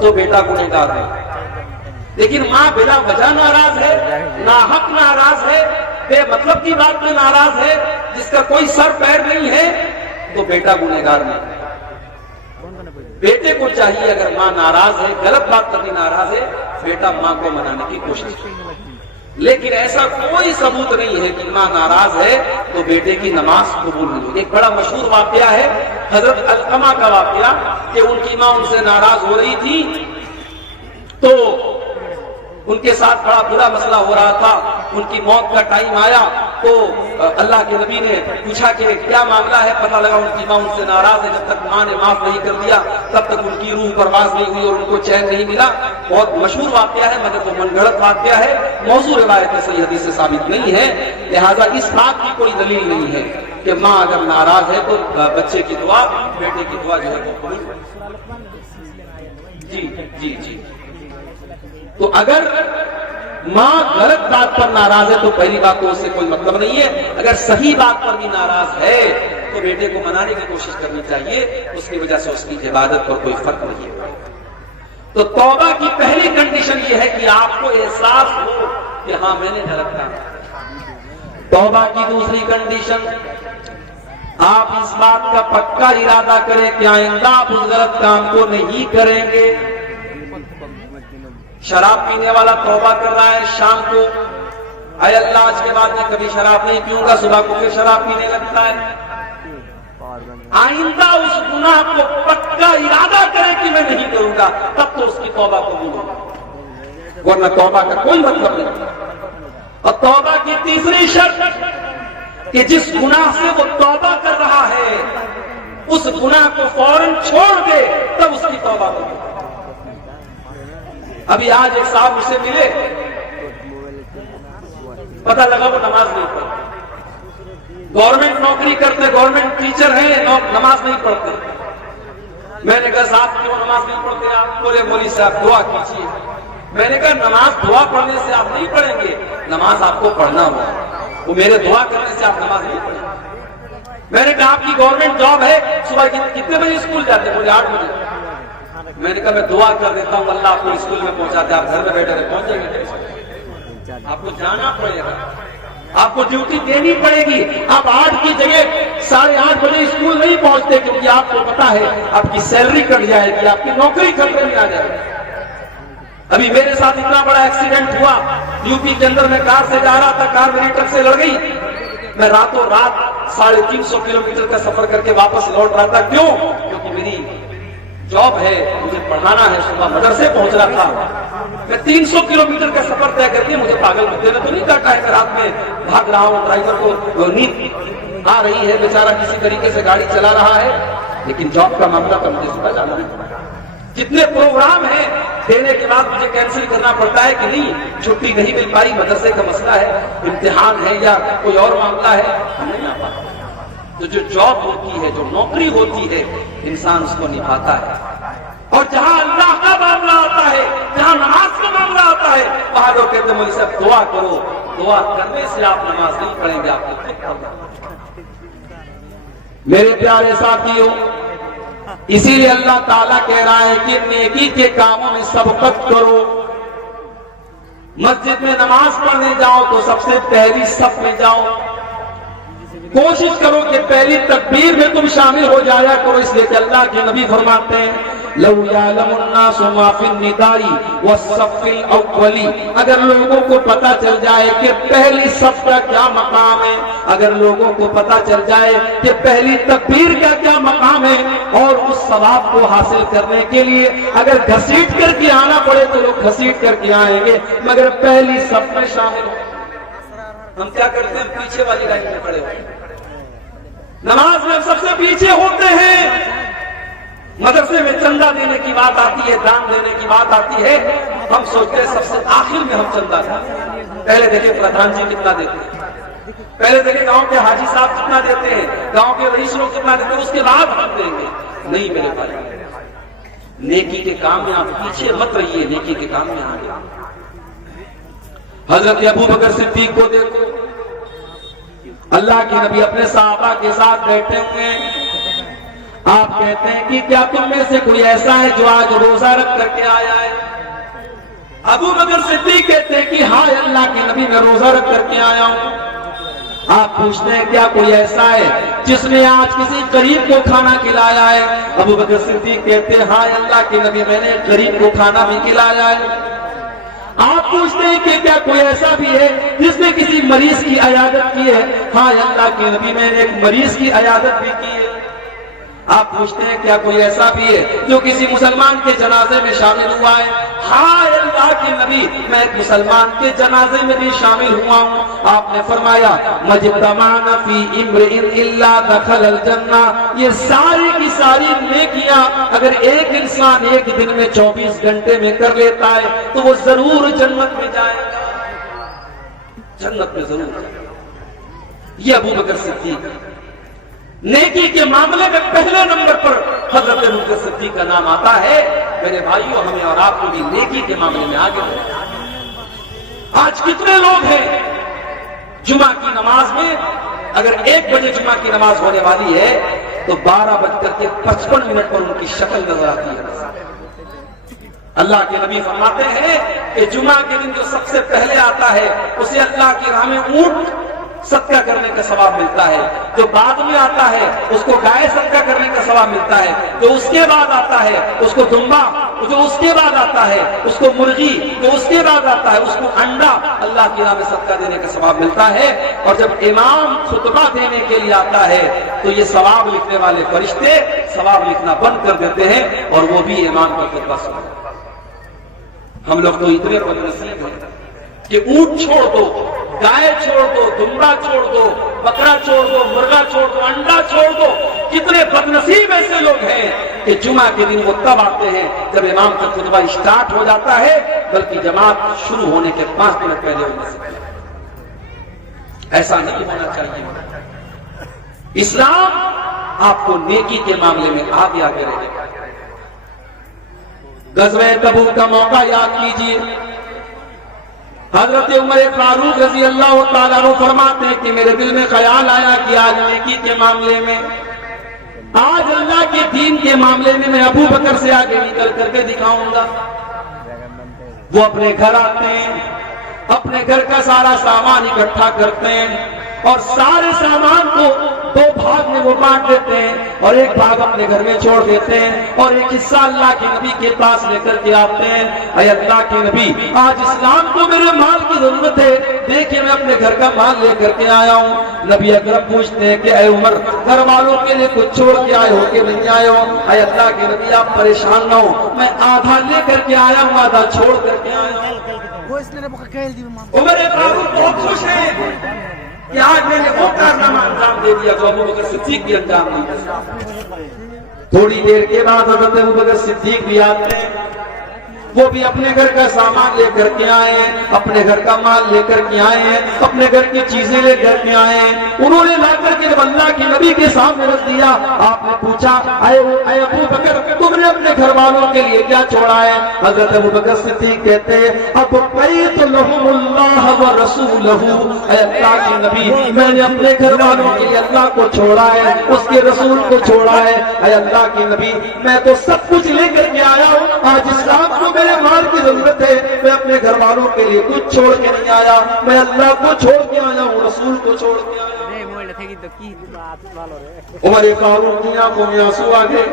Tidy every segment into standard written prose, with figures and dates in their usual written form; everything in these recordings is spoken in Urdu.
تو بیٹا گنہگار ہے. لیکن ماں بلا وجہ ناراض ہے, ناحق ناراض ہے, بے مطلب کی بات میں ناراض ہے, جس کا کوئی سر پیر نہیں ہے, تو بیٹا گنہگار نہیں. بیٹے کو چاہیے اگر ماں ناراض ہے, غلط بات کرنے ناراض ہے, بیٹا ماں کو منانے کی کوشش کرے. لیکن ایسا کوئی ثبوت نہیں ہے کہ ماں ناراض ہے تو بیٹے کی نماز قبول نہیں ہوگی. ایک بڑا مشہور واقعہ ہے حضرت علقمہ کا واقعہ کہ ان کی ماں ان سے ناراض ہو رہی تھی, تو ان کے ساتھ بڑا برا مسئلہ ہو رہا تھا. ان کی موت کا ٹائم آیا تو اللہ کے نبی نے پوچھا کہ کیا معاملہ ہے. پتہ لگا ان کی ماں ان سے ناراض ہے, جب تک ماں نے معاف نہیں کر دیا تب تک ان کی روح پرواز نہیں ہوئی اور ان کو چین نہیں ملا. بہت مشہور واقعہ ہے مگر وہ من گھڑت واقعہ ہے, موضوع روایت صحیح حدیث سے ثابت نہیں ہے. لہٰذا اس بات کی کوئی دلیل نہیں ہے کہ ماں اگر ناراض ہے تو بچے کی دعا, بیٹے کی دعا جو ہے وہ قبول. جی جی جی. تو اگر ماں غلط بات پر ناراض ہے تو پہلی بات تو اس سے کوئی مطلب نہیں ہے. اگر صحیح بات پر بھی ناراض ہے تو بیٹے کو منانے کی کوشش کرنی چاہیے, اس کی وجہ سے اس کی عبادت پر کوئی فرق نہیں ہے. تو توبہ کی پہلی کنڈیشن یہ ہے کہ آپ کو احساس ہو کہ ہاں میں نے غلط کام. توبہ کی دوسری کنڈیشن, آپ اس بات کا پکا ارادہ کریں کہ آئندہ آپ اس غلط کام کو نہیں کریں گے. شراب پینے والا توبہ کر رہا ہے شام کو, اے اللہ آج کے بعد میں کبھی شراب نہیں پیوں گا, صبح کو پھر شراب پینے لگتا ہے. آئندہ اس گناہ کو پکا ارادہ کرے کہ میں نہیں کروں گا, تب تو اس کی توبہ قبول ہوگی, ورنہ توبہ کا کوئی مطلب نہیں. اور توبہ کی تیسری شرط کہ جس گناہ سے وہ توبہ کر رہا ہے اس گناہ کو فوراً چھوڑ دے, تب اس کی توبہ قبول. ابھی آج ایک صاحب مجھ سے ملے, پتہ لگا وہ نماز نہیں پڑھتے, گورنمنٹ نوکری کرتے, گورنمنٹ ٹیچر ہیں, نماز نہیں پڑھتے. میں نے کہا صاحب کیوں نماز نہیں پڑھتے آپ؟ بولے مولوی صاحب دعا کیجیے. میں نے کہا نماز دعا پڑھنے سے آپ نہیں پڑھیں گے, نماز آپ کو پڑھنا ہوگا, وہ میرے دعا کرنے سے آپ نماز نہیں پڑھیں گے. میں نے کہا آپ کی گورنمنٹ جاب ہے, صبح کتنے بجے اسکول جاتے ہیں؟ مجھے 8 بجے. میں نے کہا میں دعا کر دیتا ہوں اللہ آپ کو اسکول میں پہنچاتے, آپ گھر میں بیٹھے رہے پہنچ جائیں گے. آپ کو جانا پڑے گا, آپ کو ڈیوٹی دینی پڑے گی. آپ 8 کی جگہ 8:30 بجے اسکول نہیں پہنچتے کیونکہ آپ کو پتا ہے آپ کی سیلری کٹ جائے گی, آپ کی نوکری خطرے میں آ جائے گی. ابھی میرے ساتھ اتنا بڑا ایکسیڈنٹ ہوا, یو پی کے اندر میں کار سے جا رہا تھا, کار میری ٹرک سے لڑ گئی. میں راتوں رات 350 کلومیٹر کا سفر کر کے واپس لوٹ رہا تھا. کیوں؟ کیونکہ میری جاب ہے, مجھے پڑھانا ہے, صبح مدرسے پہنچ رہا تھا. میں 300 کلومیٹر کا سفر طے کر کے, مجھے پاگل بندے نے تو نہیں کاٹا ہے کہ رات میں بھاگ رہا ہوں, ڈرائیور کو نیند آ رہی ہے, بیچارہ کسی طریقے سے گاڑی چلا رہا ہے, لیکن جاب کا معاملہ تو مجھے صبح جانا ہے. جتنے پروگرام ہیں دینے کے بعد مجھے کینسل کرنا پڑتا ہے کہ نہیں چھٹی نہیں مل پائی, مدرسے کا مسئلہ ہے, امتحان ہے یا کوئی اور معاملہ ہے, نہیں آ پاتا. تو جو جاب ہوتی ہے, جو نوکری ہوتی ہے, انسان اس کو نبھاتا ہے. اور جہاں اللہ کا معاملہ آتا ہے, جہاں نماز کا معاملہ آتا ہے, وہاں لوگ کہتے ہیں مولوی صاحب دعا کرو. دعا کرنے سے آپ نماز نہیں پڑھیں گے, آپ کو خود پڑھنا. میرے پیارے ساتھیوں, اسی لیے اللہ تعالیٰ کہہ رہا ہے کہ نیکی کے کاموں میں سبقت کرو. مسجد میں نماز پڑھنے جاؤ تو سب سے پہلی صف میں جاؤ, کوشش کرو کہ پہلی تکبیر میں تم شامل ہو جایا کرو. اس لیے کہ اللہ کے نبی فرماتے ہیں لو یعلم الناس ما فی النداء والصف الاول, اگر لوگوں کو پتا چل جائے کہ پہلی صف کا کیا مقام ہے, اگر لوگوں کو پتا چل جائے کہ پہلی تکبیر کا کیا مقام ہے, اور اس ثواب کو حاصل کرنے کے لیے اگر گھسیٹ کر کے آنا پڑے تو لوگ گھسیٹ کر کے آئیں گے, مگر پہلی صف میں شامل ہو. ہم کیا کرتے ہیں, پیچھے والی لائن میں کھڑے ہوتے ہیں, نماز میں سب سے پیچھے ہوتے ہیں. مدرسے میں چندہ دینے کی بات آتی ہے, دان دینے کی بات آتی ہے, ہم سوچتے ہیں سب سے آخر میں ہم چندہ دیں. پہلے دیکھیں پردھان جی کتنا دیتے ہیں, پہلے دیکھیں گاؤں کے حاجی صاحب کتنا دیتے ہیں, گاؤں کے رئیس لوگ کتنا دیتے ہیں, اس کے بعد ہم دیں گے. نہیں میرے بھائی, نیکی کے کام میں آپ پیچھے مت رہیے, نیکی کے کام میں آگے. حضرت ابو بکر صدیق کو دیکھو, اللہ کے نبی اپنے صحابہ کے ساتھ بیٹھے ہوئے, آپ کہتے ہیں کہ کیا تم میں سے کوئی ایسا ہے جو آج روزہ رکھ کر کے آیا ہے؟ ابو بکر صدیق کہتے ہیں کہ ہاں اللہ کے نبی میں روزہ رکھ کر کے آیا ہوں۔ آپ پوچھتے ہیں کیا کوئی ایسا ہے جس نے آج کسی غریب کو کھانا کھلایا ہے؟ ابو بکر صدیق کہتے ہیں ہاں اللہ کے نبی میں نے غریب کو کھانا بھی کھلایا ہے۔ آپ پوچھتے ہیں کہ کیا کوئی ایسا بھی ہے جس نے کسی مریض کی عیادت کی ہے؟ ہاں اللہ کے نبی میں نے ایک مریض کی عیادت بھی کی ہے۔ آپ پوچھتے ہیں کیا کوئی ایسا بھی ہے جو کسی مسلمان کے جنازے میں شامل ہوا ہے؟ ہاں اللہ کے نبی میں ایک مسلمان کے جنازے میں بھی شامل ہوا ہوں۔ آپ نے فرمایا مجتمعن فی امرئ الا دخل الجنہ، یہ ساری کی ساری نیکیاں اگر ایک انسان ایک دن میں 24 گھنٹے میں کر لیتا ہے تو وہ ضرور جنت میں جائے گا، جنت میں ضرور جائے گا۔ یہ ابو بکر صدیق نیکی کے معاملے میں پہلے نمبر پر حضرت ابو بکر صدیق کا نام آتا ہے۔ میرے بھائیوں ہمیں اور آپ کو بھی نیکی کے معاملے میں آگے بڑھنا ہے۔ آج کتنے لوگ ہیں جمعہ کی نماز میں اگر 1 بجے جمعہ کی نماز ہونے والی ہے تو 12:55 پر ان کی شکل نظر آتی ہے۔ اللہ کے نبی فرماتے ہیں کہ جمعہ کے دن جو سب سے پہلے آتا ہے اسے اللہ کی راہ میں اونٹ صدقہ کرنے کا ثواب ملتا ہے، جو بعد میں آتا ہے اس کو گائے صدقہ کرنے کا ثواب ملتا ہے، جو اس کے بعد آتا ہے اس کو دمبا، جو اس کے بعد آتا ہے اس کو مرغی، جو اس کے بعد آتا ہے اس کو انڈا اللہ کی راہ میں صدقہ دینے کا ثواب ملتا ہے۔ اور جب امام خطبہ دینے کے لیے آتا ہے تو یہ ثواب لکھنے والے فرشتے ثواب لکھنا بند کر دیتے ہیں اور وہ بھی امام کا خطبہ سنتے۔ ہم لوگ تو اتنے بدنصیب ہیں کہ اونٹ چھوڑ دو، گائے چھوڑ دو، دمبا چھوڑ دو، بکرا چھوڑ دو، مرغا چھوڑ دو، انڈا چھوڑ دو۔ کتنے بدنصیب ایسے لوگ ہیں کہ جمعہ کے دن وہ تب آتے ہیں جب امام کا خطبہ اسٹارٹ ہو جاتا ہے، بلکہ جماعت شروع ہونے کے 5 منٹ پہلے ہونے سے پہلے۔ ایسا نہیں ہونا چاہیے۔ اسلام آپ کو نیکی کے معاملے میں آگے آگے رہے گا۔ غزوہ تبوک کا موقع یاد کیجیے۔ حضرت عمر فاروق رضی اللہ تعالیٰ عنہ فرماتے ہیں کہ میرے دل میں خیال آیا کہ آج نیکی کے معاملے میں، آج اللہ کے دین کے معاملے میں میں ابو بکر سے آگے نکل کر کے دکھاؤں گا۔ وہ اپنے گھر آتے ہیں، اپنے گھر کا سارا سامان اکٹھا کرتے ہیں اور سارے سامان کو 2 بھاگ میں وہ بانٹ دیتے ہیں اور ایک بھاگ اپنے گھر میں چھوڑ دیتے ہیں اور ایک حصہ اللہ کے نبی کے پاس لے کر کے آتے ہیں۔ اے اللہ کے نبی، آج اسلام کو میرے مال کی ضرورت ہے، دیکھیں میں اپنے گھر کا مال لے کر کے آیا ہوں۔ نبی اکرم پوچھتے ہیں کہ اے عمر، گھر والوں کے لیے کچھ چھوڑ کے آئے ہو کہ نہیں آئے ہو؟ اے اللہ کے نبی آپ پریشان نہ ہو، میں آدھا لے کر کے آیا ہوں، آدھا چھوڑ کر کے آیا ہوں۔ عمر فاروق بہت خوش ہیں کہ آج میں نے وہ کارنامہ انجام دے دیا جو ابو بکر صدیق بھی انجام نہیں دیا۔ تھوڑی دیر کے بعد حضرت ابو بکر صدیق بھی آتے ہیں، وہ بھی اپنے گھر کا سامان لے کر کے آئے ہیں، اپنے گھر کا مال لے کر کے آئے ہیں، اپنے گھر کی چیزیں لے کر کے آئے ہیں۔ انہوں نے لا کر کے جب اللہ کے نبی کے سامنے رکھ دیا، آپ نے پوچھا اے ابو بکر، تم نے اپنے گھر والوں کے لیے کیا چھوڑا ہے؟ حضرت ابو بکر صدیق کہتے ہیں اب قیت لهم اللہ ورسولہ، اے اللہ کے نبی میں نے اپنے گھر والوں کے لیے اللہ کو چھوڑا ہے، اس کے رسول کو چھوڑا ہے۔ اے اللہ کے نبی میں تو سب کچھ لے کر کے آیا ہوں، آج اسلام کو میرے مال کی ضرورت ہے، میں اپنے گھر والوں کے لیے کچھ چھوڑ کے نہیں آیا، میں اللہ کو چھوڑ کے آیا ہوں، رسول کو چھوڑ کے آیا ہوں۔ عمر فاروق کی آنکھوں میں آنسو آ گئے۔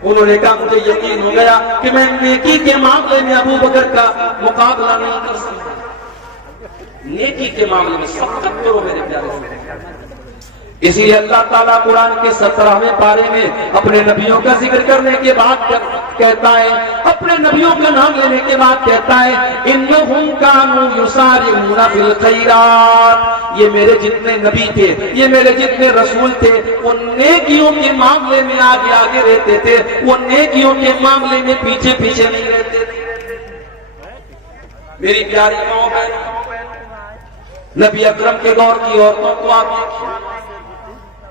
انہوں نے کہا مجھے یقین ہو گیا کہ میں نیکی کے معاملے میں ابو بکر کا مقابلہ نہیں کر سکتا۔ نیکی کے معاملے میں سبقت کرو میرے پیارے سے۔ اسی لیے اللہ تعالیٰ قرآن کے 17ویں پارے میں اپنے نبیوں کا ذکر کرنے کے بعد کہتا ہے، اپنے نبیوں کا نام لینے کے بعد کہتا ہے انہم کانوا یسارعون فی الخیرات، یہ میرے جتنے نبی تھے، یہ میرے جتنے رسول تھے، وہ نیکیوں کے معاملے میں آگے آگے رہتے تھے، وہ نیکیوں کے معاملے میں پیچھے پیچھے نہیں رہتے تھے۔ میری پیاری ماں بہن، نبی اکرم کے دور کی عورتوں کو آپ دیکھیں،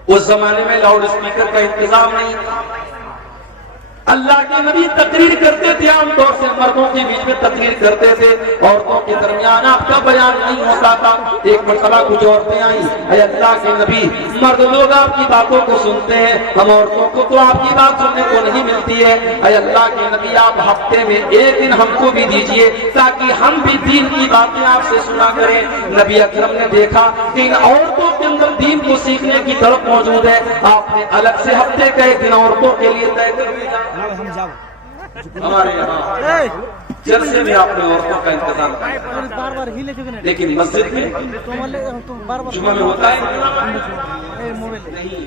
اس زمانے میں لاؤڈ اسپیکر کا انتظام نہیں تھا، اللہ کے نبی تقریر کرتے تھے، عام طور سے مردوں کے بیچ میں تقریر کرتے تھے، عورتوں کے درمیان آپ کا بیان نہیں ہوتا تھا۔ ایک مرتبہ کچھ عورتیں آئیں، اے اللہ کے نبی، مرد لوگ آپ کی باتوں کو سنتے ہیں، ہم عورتوں کو تو آپ کی بات سننے کو نہیں ملتی ہے، اے اللہ کے نبی آپ ہفتے میں ایک دن ہم کو بھی دیجئے تاکہ ہم بھی دین کی باتیں آپ سے سنا کریں۔ نبی اکرم نے دیکھا کہ ان عورتوں کے اندر دین کو سیکھنے کی طرف موجود ہے، آپ نے الگ سے ہفتے کا ایک دن عورتوں کے لیے طے کر دیا۔ ہمارے یہاں جلسے میں آپ نے عورتوں کا انتظام کیا، لیکن مسجد میں جمعہ میں ہوتا ہے نہیں۔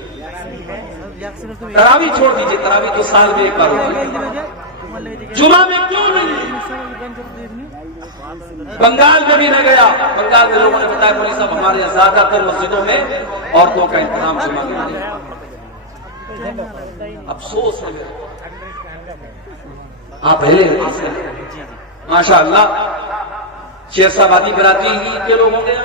تراویح چھوڑ دیجیے، تراویح تو سال میں ایک بار ہوتی ہے، جمعہ میں کیوں نہیں؟ بنگال میں بھی نہ گیا، بنگال میں لوگوں نے بتایا پولیس صاحب ہمارے یہاں زیادہ تر مسجدوں میں عورتوں کا انتظام جمعہ میں نہیں۔ افسوس ہے آپ ہے ماشاء اللہ، شیر صاحبادی برادری کے لوگ ہوں گے،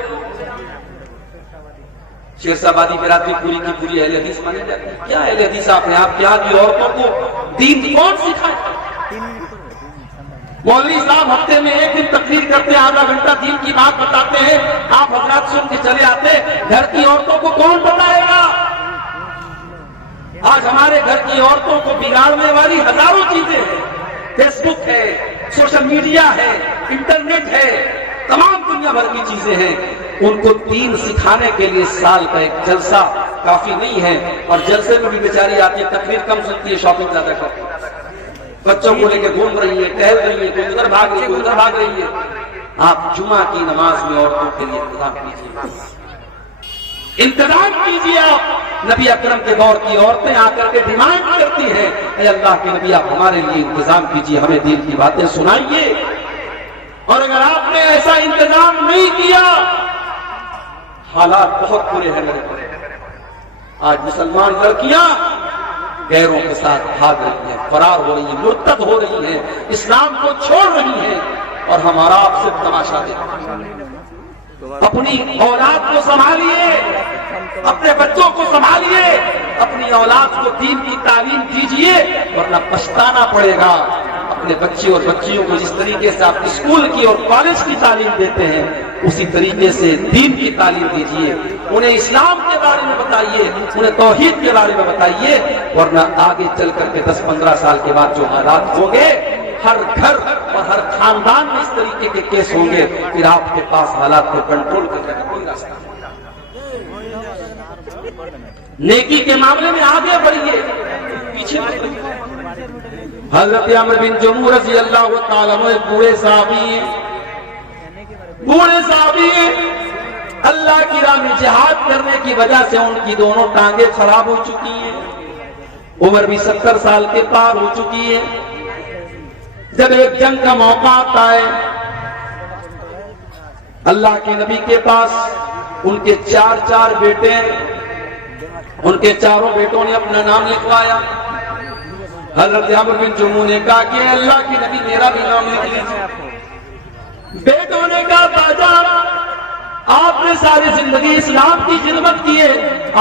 شیر صاحبادی برادری پوری کی پوری اہل حدیث مانی جاتی ہے۔ کیا اہل حدیث آپ ہیں؟ آپ کیا کی عورتوں کو دین کون سکھائے؟ مولوی صاحب ہفتے میں ایک دن تقریر کرتے ہیں، آدھا گھنٹہ دین کی بات بتاتے ہیں، آپ حضرات سن کے چلے آتے، گھر کی عورتوں کو کون بتائے گا؟ آج ہمارے گھر کی عورتوں کو بگاڑنے والی ہزاروں چیزیں ہیں، فیس بک ہے، سوشل میڈیا ہے، انٹرنیٹ ہے، تمام دنیا بھر کی چیزیں ہیں۔ ان کو دین سکھانے کے لیے سال کا ایک جلسہ کافی نہیں ہے، اور جلسے میں بھی بیچاری آتی ہے، تقریر کم سنتی ہے، شاپنگ زیادہ کرتی ہے، بچوں کو لے کے گھوم رہی ہے، ٹہل رہی ہے، کوئی ادھر بھاگ رہی ہے، کوئی ادھر بھاگ رہی ہے۔ آپ جمعہ کی نماز میں عورتوں کے لیے انتظام کیجیے، انتظام کیجیے۔ آپ نبی اکرم کے دور کی عورتیں آ کر کے ڈیمانڈ کرتی ہیں، اے اللہ کے نبی آپ ہمارے لیے انتظام کیجیے، ہمیں دین کی باتیں سنائیے۔ اور اگر آپ نے ایسا انتظام نہیں کیا، حالات بہت برے ہیں میرے بڑے۔ آج مسلمان لڑکیاں غیروں کے ساتھ بھاگ رہی ہیں، فرار ہو رہی ہیں، مرتد ہو رہی ہیں، اسلام کو چھوڑ رہی ہیں، اور ہمارا آپ سے تماشا دیکھتے ہیں۔ اپنی اولاد کو سنبھالیے، اپنے بچوں کو سنبھالیے، اپنی اولاد کو دین کی تعلیم دیجیے، ورنہ پچھتانا پڑے گا۔ اپنے بچے اور بچیوں کو جس طریقے سے آپ اسکول کی اور کالج کی تعلیم دیتے ہیں، اسی طریقے سے دین کی تعلیم دیجیے، انہیں اسلام کے بارے میں بتائیے، انہیں توحید کے بارے میں بتائیے، ورنہ آگے چل کر کے 10-15 سال کے بعد جو حالات ہوں گے، ہر گھر اور ہر خاندان میں اس طریقے کے کیس ہوں گے، پھر آپ کے پاس حالات کو کنٹرول کرنے کا کوئی راستہ نہیں۔ نیکی کے معاملے میں آگے بڑھیے، پیچھے مت رہیے۔ حضرت عمرو بن جموح رضی اللہ تعالیٰ عنہ ایک بوڑھے صحابی، اللہ کی راہ میں جہاد کرنے کی وجہ سے ان کی دونوں ٹانگیں خراب ہو چکی ہیں، عمر بھی 70 سال کے پار ہو چکی ہے۔ جب ایک جنگ کا موقع آتا ہے، اللہ کے نبی کے پاس ان کے چار بیٹے ہیں، ان کے چاروں بیٹوں نے اپنا نام لکھوایا۔ حضرت عمرو بن جموح نے کہا کہ اللہ کے نبی میرا بھی نام لکھ لیجیے۔ بیٹوں نے کہا باجا آپ نے ساری زندگی اسلام کی خدمت کی ہے،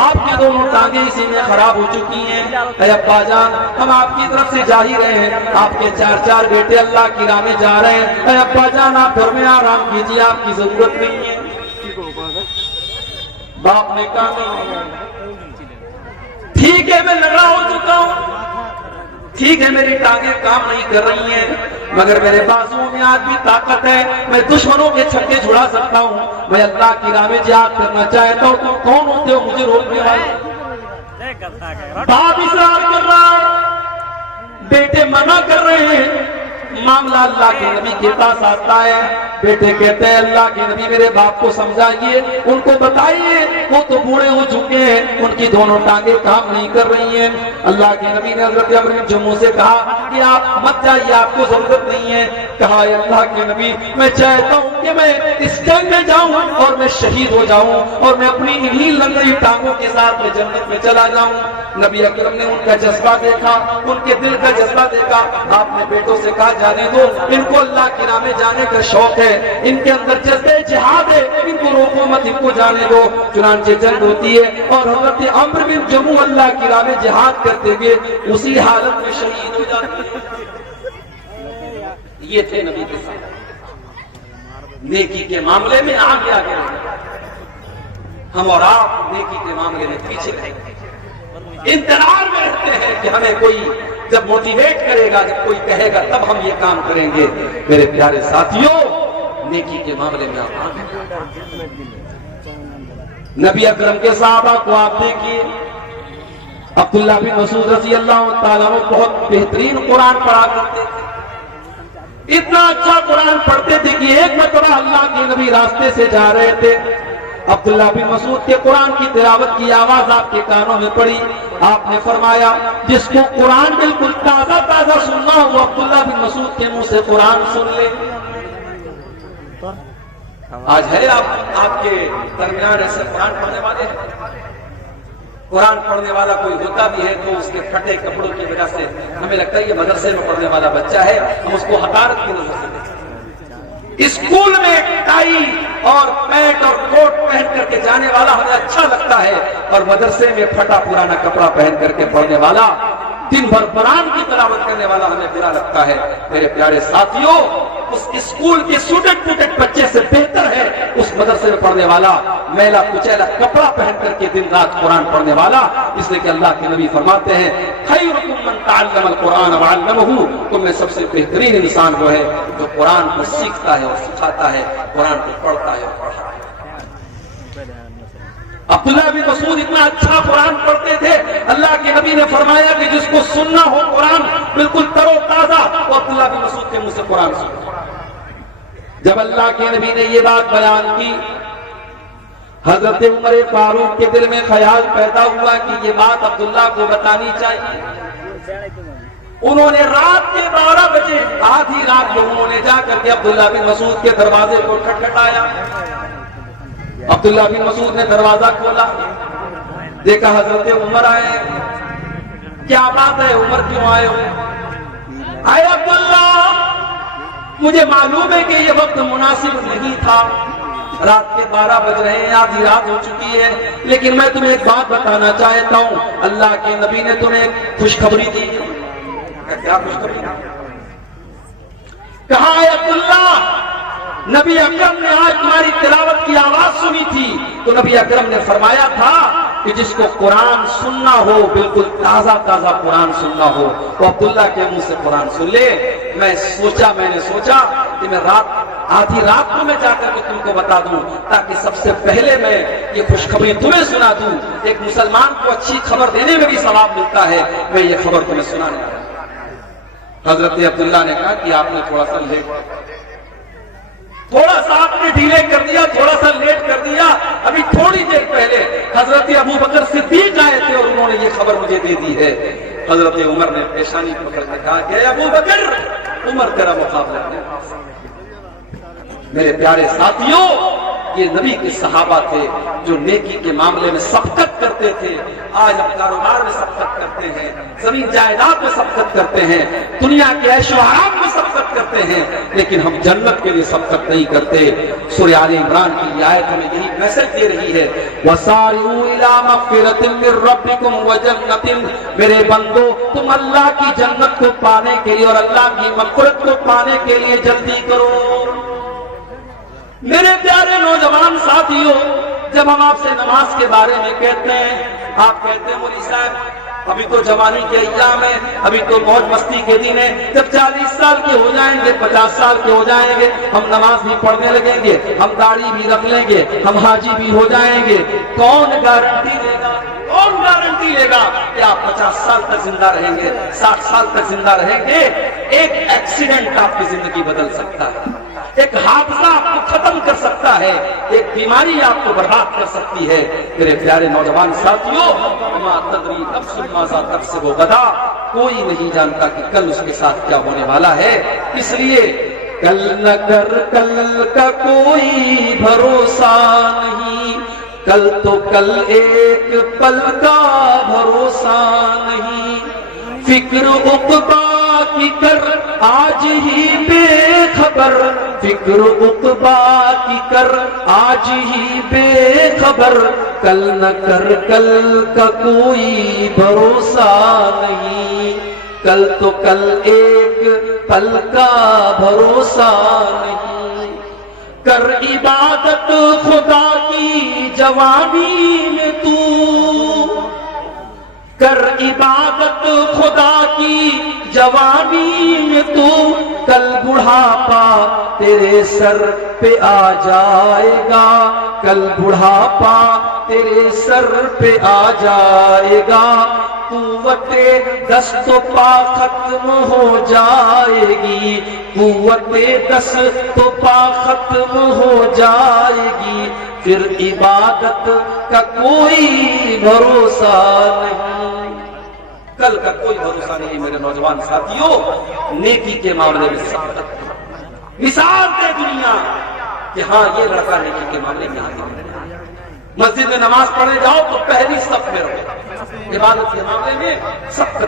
آپ کی دونوں ٹانگیں اسی میں خراب ہو چکی ہیں، اے ابا جان ہم آپ کی طرف سے جا ہی رہے ہیں، آپ کے چار بیٹے اللہ کی راہ میں جا رہے ہیں، اے ابا جان آپ گھر میں آرام کیجیے، آپ کی ضرورت نہیں ہے۔ باپ نے کہا ٹھیک ہے میں لڑا ہو چکا ہوں، ٹھیک ہے میری ٹانگیں کام نہیں کر رہی ہیں، مگر میرے بازوؤں میں آج بھی طاقت ہے، میں دشمنوں کے چھکے چھڑا سکتا ہوں، میں اللہ کی راہ میں جہاد کرنا چاہتا ہوں، تم کون ہوتے ہو مجھے روکنے والے؟ باپ اصرار کر رہا ہے، بیٹے منع کر رہے ہیں، معاملہ اللہ کے نبی کے پاس آتا ہے، بیٹے کہتے ہیں اللہ کے نبی میرے باپ کو سمجھائیے، ان کو بتائیے وہ تو بوڑھے ہو چکے ہیں، ان کی دونوں ٹانگیں کام نہیں کر رہی ہیں۔ اللہ کے نبی نے حضرت عمرو بن جموح سے کہا کہ آپ مت جائیے، آپ کو ضرورت نہیں ہے۔ کہا اے اللہ کے نبی میں چاہتا ہوں کہ میں اس جنگ میں جاؤں اور میں شہید ہو جاؤں اور میں اپنی انہی لنگڑی ٹانگوں کے ساتھ میں جنت میں چلا جاؤں۔ نبی اکرم نے ان کا جذبہ دیکھا، ان کے دل کا جذبہ دیکھا، آپ نے بیٹوں سے کہا جانے دو، ان کو اللہ کی راہ میں جانے کا شوق ہے، ان کے اندر جذبہ جہاد ہے، ان کو روکو مت، ان کو جانے دو۔ چنانچہ جنگ ہوتی ہے اور حضرت عمرو بن جموح اللہ کی راہ میں جہاد کرتے ہوئے اسی حالت میں شہید ہو جاتے ہیں۔ یہ تھے نبی کے ساتھ نیکی کے معاملے میں آگے آگے رہے۔ ہم اور آپ نیکی کے معاملے میں پیچھے رہے، انتظار میں رہتے ہیں کہ ہمیں کوئی جب موٹیویٹ کرے گا، جب کوئی کہے گا تب ہم یہ کام کریں گے۔ میرے پیارے ساتھیوں، نیکی کے معاملے میں آپ آگے۔ نبی اکرم کے صحابہ کو آپ دیکھیے، عبداللہ بن مسعود رضی اللہ تعالیٰ عنہ بہت بہترین قرآن پڑھا کرتے تھے، اتنا اچھا قرآن پڑھتے تھے کہ ایک مرتبہ اللہ کے نبی راستے سے جا رہے تھے، عبداللہ بن مسعود کے قرآن کی تلاوت کی آواز آپ کے کانوں میں پڑی۔ آپ نے فرمایا جس کو قرآن بالکل تازہ تازہ سننا ہو وہ عبداللہ بن مسعود کے منہ سے قرآن سن لے۔ آج ہے آپ کے درمیان ایسے قرآن پڑھنے والے ہیں؟ قرآن پڑھنے والا کوئی ہوتا بھی ہے تو اس کے پھٹے کپڑوں کی وجہ سے ہمیں لگتا ہے یہ مدرسے میں پڑھنے والا بچہ ہے، ہم اس کو حقارت کی نظر سے دیکھتے ہیں۔ اسکول میں ٹائی اور پینٹ اور کوٹ پہن کر کے جانے والا ہمیں اچھا لگتا ہے، اور مدرسے میں پھٹا پرانا کپڑا پہن کر کے پڑھنے والا، دن بھر قرآن کی تلاوت کرنے والا ہمیں برا لگتا ہے۔ میرے پیارے ساتھیوں، اس اسکول کے سوٹڈ پوٹڈ بچے سے بہتر ہے اس مدرسے میں پڑھنے والا میلا کچیلا کپڑا پہن کر کے دن رات قرآن پڑھنے والا، اس لیے کہ اللہ کے نبی فرماتے ہیں خیرکم من تعلم القرآن وعلمہ، تم میں سب سے بہترین انسان وہ ہے جو قرآن کو سیکھتا ہے اور سکھاتا ہے، قرآن کو پڑھتا ہے اور پڑھاتا ہے۔ عبداللہ بن مسعود اتنا اچھا قرآن پڑھتے تھے، اللہ کے نبی نے فرمایا کہ جس کو سننا ہو قرآن بالکل تر و تازہ، وہ عبداللہ بن مسعود کے منہ سے قرآن سنو۔ جب اللہ کے نبی نے یہ بات بیان کی، حضرت عمر فاروق کے دل میں خیال پیدا ہوا کہ یہ بات عبداللہ کو بتانی چاہیے۔ انہوں نے رات کے 12 بجے آدھی رات کو انہوں نے جا کر کے عبداللہ بن مسعود کے دروازے کو کھٹکھٹایا۔ عبداللہ بن مسعود نے دروازہ کھولا، دیکھا حضرت عمر آئے۔ کیا بات ہے عمر کیوں آئے ہو؟ آئے عبداللہ، مجھے معلوم ہے کہ یہ وقت مناسب نہیں تھا، رات کے 12 بج رہے ہیں، آدھی رات ہو چکی ہے، لیکن میں تمہیں ایک بات بتانا چاہتا ہوں، اللہ کے نبی نے تمہیں ایک خوشخبری دی۔ کیا خوشخبری؟ کہا ہے عبداللہ، نبی اکرم نے آج تمہاری تلاوت کی آواز سنی تھی، تو نبی اکرم نے فرمایا تھا کہ جس کو قرآن سننا ہو، بالکل تازہ تازہ قرآن سننا ہو، وہ عبداللہ کے منہ سے قرآن سن لے۔ میں نے سوچا کہ میں آدھی رات کو میں جا کر کے تم کو بتا دوں، تاکہ سب سے پہلے میں یہ خوشخبری تمہیں سنا دوں۔ ایک مسلمان کو اچھی خبر دینے میں بھی ثواب ملتا ہے، میں یہ خبر تمہیں سنانے لگا۔ حضرت عبداللہ نے کہا کہ آپ نے تھوڑا سا آپ نے ڈیلے کر دیا، تھوڑا سا لیٹ کر دیا۔ ابھی تھوڑی دیر پہلے حضرت ابو بکر صدیق آئے تھے اور انہوں نے یہ خبر مجھے دے دی ہے۔ حضرت عمر نے پیشانی پکڑ کے کہا کہ ابو بکر، عمر تیرا مقابلہ ہے۔ میرے پیارے ساتھیوں، یہ نبی کے صحابہ تھے جو نیکی کے معاملے میں سبقت کرتے تھے۔ آج ہم کاروبار میں سبقت کرتے ہیں، زمین جائیداد میں سبقت کرتے ہیں، دنیا کے عیش و آرام میں سبقت کرتے ہیں، لیکن ہم جنت کے لیے سبقت نہیں کرتے۔ سورہ آل عمران کی یہ آیت ہمیں یہی میسج دے رہی ہے، وَسَارِعُوا إِلَىٰ مَغْفِرَةٍ مِّن رَّبِّكُمْ وَجَنَّةٍ، میرے بندو تم اللہ کی جنت کو پانے کے لیے اور اللہ کی مغفرت کو پانے کے لیے جلدی کرو۔ میرے پیارے نوجوان ساتھیوں، جب ہم آپ سے نماز کے بارے میں کہتے ہیں، آپ کہتے ہیں مولوی صاحب ابھی تو جوانی کے ایام ہے، ابھی تو موج مستی کے دن ہے، جب 40 سال کے ہو جائیں گے، 50 سال کے ہو جائیں گے، ہم نماز بھی پڑھنے لگیں گے، ہم داڑھی بھی رکھ لیں گے، ہم حاجی بھی ہو جائیں گے۔ کون گارنٹی لے گا؟ کون گارنٹی لے گا کہ آپ 50 سال تک زندہ رہیں گے، 60 سال تک زندہ رہیں گے؟ ایک ایکسیڈنٹ آپ کی زندگی بدل سکتا ہے، ایک حادثہ آپ کو ختم کر سکتا ہے، ایک بیماری آپ کو برباد کر سکتی ہے۔ میرے پیارے نوجوان ساتھیوں، ما تدری نفس ماذا تکسب غدا، کوئی نہیں جانتا کہ کل اس کے ساتھ کیا ہونے والا ہے، اس لیے کل نہ کر، کل کا کوئی بھروسہ نہیں، کل تو کل ایک پل کا بھروسہ نہیں، فکر عقبا کی کر آج ہی بے خبر فکر عقبا کی کر آج ہی بے خبر کل نہ کر کل کا کوئی بھروسہ نہیں کل تو کل ایک پل کا بھروسہ نہیں کر عبادت خدا کی جوانی میں تو کر عبادت خدا کی جوانی میں تو کل بڑھاپا تیرے سر پہ آ جائے گا کل بڑھاپا تیرے سر پہ آ جائے گا قوت دست و پا ختم ہو جائے گی قوت دست و پا ختم ہو جائے گی پھر عبادت کا کوئی بھروسہ نہیں کل کا کوئی بھروسہ نہیں میرے نوجوان ساتھیوں نیکی کے معاملے میں سب مثال دے دنیا کہ ہاں یہ لڑکا نیکی کے معاملے میں آگے مسجد میں نماز پڑھنے جاؤ تو پہلی صف میں رہو عبادت کے معاملے میں سب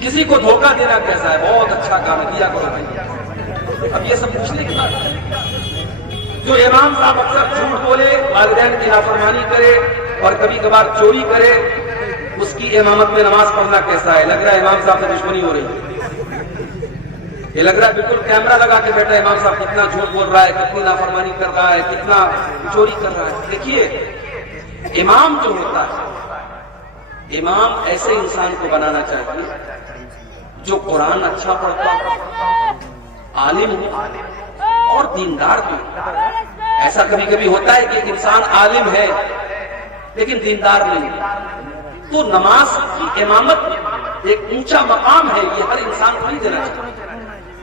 کسی کو دھوکہ دینا کیسا ہے بہت اچھا کام کیا کرو اب یہ سب پوچھنے کے بعد جو امام صاحب اکثر جھوٹ بولے والدین کی نافرمانی کرے اور کبھی کبھار چوری کرے اس کی امامت میں نماز پڑھنا کیسا ہے لگ رہا ہے امام صاحب سے دشمنی ہو رہی ہے یہ لگ رہا ہے بالکل کیمرہ لگا کے بیٹھا امام صاحب کتنا جھوٹ بول رہا ہے کتنی نافرمانی کر رہا ہے کتنا چوری کر رہا ہے دیکھیے امام جو ہوتا ہے امام ایسے انسان کو بنانا چاہیے جو قرآن اچھا پڑھتا عالم ہو اور دیندار بھی ایسا کبھی کبھی ہوتا ہے کہ ایک انسان عالم ہے لیکن دیندار نہیں تو نماز کی امامت ایک اونچا مقام ہے یہ ہر انسان کو نہیں دینا چاہیے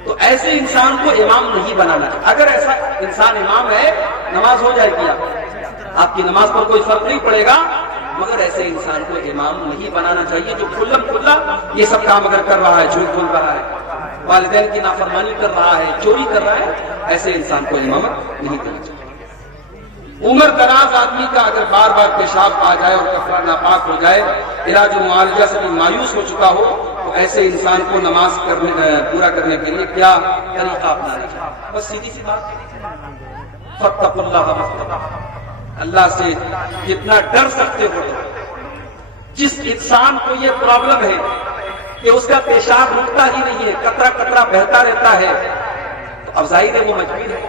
تو ایسے انسان کو امام نہیں بنانا چاہیے اگر ایسا انسان امام ہے نماز ہو جائے گی آپ کی نماز پر کوئی فرق نہیں پڑے گا مگر ایسے انسان کو امام نہیں بنانا چاہیے جو کھلم کھلا یہ سب کام اگر کر رہا ہے جھوٹ بول رہا ہے والدین کی نافرمانی کر رہا ہے چوری کر رہا ہے ایسے انسان کو امامت نہیں کرنا چاہیے عمر دراز آدمی کا اگر بار بار پیشاب آ جائے اور کفارہ ناپاک ہو جائے علاج و معالجہ سے بھی مایوس ہو چکا ہو تو ایسے انسان کو نماز پورا کرنے کے لیے کیا طریقہ اپنانا چاہیے بس سیدھی سی بات فاتقوا اللہ ما استطعتم اللہ سے جتنا ڈر سکتے ہو جس انسان کو یہ پرابلم ہے کہ اس کا پیشاب رکتا ہی نہیں ہے قطرہ قطرہ بہتا رہتا ہے تو اب ظاہر ہے وہ مجبور ہے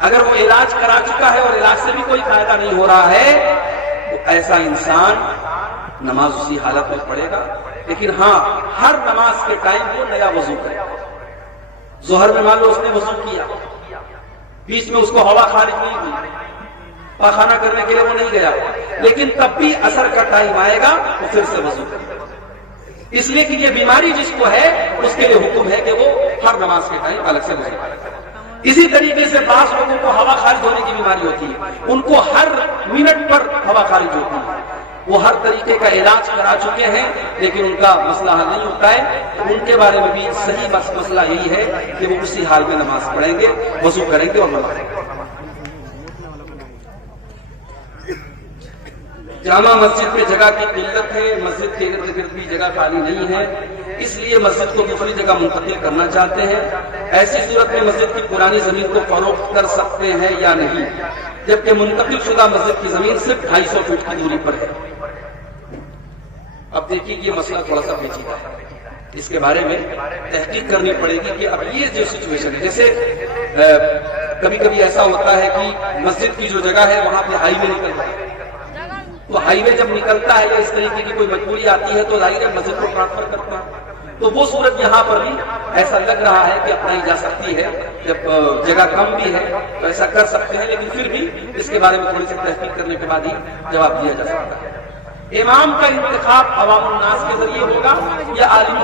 اگر وہ علاج کرا چکا ہے اور علاج سے بھی کوئی فائدہ نہیں ہو رہا ہے تو ایسا انسان نماز اسی حالت میں پڑھے گا لیکن ہاں ہر نماز کے ٹائم وہ نیا وضو کرے ظہر میں مان لو اس نے وضو کیا بیچ میں اس کو ہوا خارج نہیں ہوئی پاخانہ کرنے کے لیے وہ نہیں گیا لیکن تب بھی اثر کا ٹائم آئے گا تو پھر سے وضو کرے گا اس لیے کہ یہ بیماری جس کو ہے اس کے لیے حکم ہے کہ وہ ہر نماز کے ٹائم الگ سے وضو کرے اسی طریقے سے بعض لوگوں کو ہوا خارج ہونے کی بیماری ہوتی ہے ان کو ہر منٹ پر ہوا خارج ہوتی ہے وہ ہر طریقے کا علاج کرا چکے ہیں لیکن ان کا مسئلہ حل نہیں ہوتا ہے تو ان کے بارے میں بھی صحیح مسئلہ یہی ہے کہ وہ اسی حال میں نماز پڑھیں گے وضو کریں گے اور نماز پڑھیں گے جامع مسجد میں جگہ کی قلت ہے مسجد کے ارد گرد بھی جگہ خالی نہیں ہے اس لیے مسجد کو دوسری جگہ منتقل کرنا چاہتے ہیں ایسی صورت میں مسجد کی پرانی زمین کو فروخت کر سکتے ہیں یا نہیں جبکہ منتقل شدہ مسجد کی زمین صرف 250 فٹ کی دوری پر ہے اب دیکھیے یہ مسئلہ تھوڑا سا پیچیدہ ہے اس کے بارے میں تحقیق کرنی پڑے گی کہ اب یہ جو سچویشن ہے جیسے کبھی کبھی ایسا ہوتا ہے کہ مسجد کی جو جگہ ہے وہاں پہ ہائی وے نکلتا ہے تو ہائی وے جب نکلتا ہے یا اس طریقے کی کوئی مجبوری آتی ہے تو ظاہر ہے مسجد کو ٹرانسفر کرتا ہے تو وہ صورت یہاں پر بھی ایسا لگ رہا ہے کہ اپنائی جا سکتی ہے جب جگہ کم بھی ہے تو ایسا کر سکتے ہیں لیکن پھر بھی اس کے بارے میں تھوڑی سی تحقیق کرنے کے بعد ہی جواب دیا جا سکتا ہے امام کا انتخاب عوام الناس کے ذریعے ہوگا یا عالم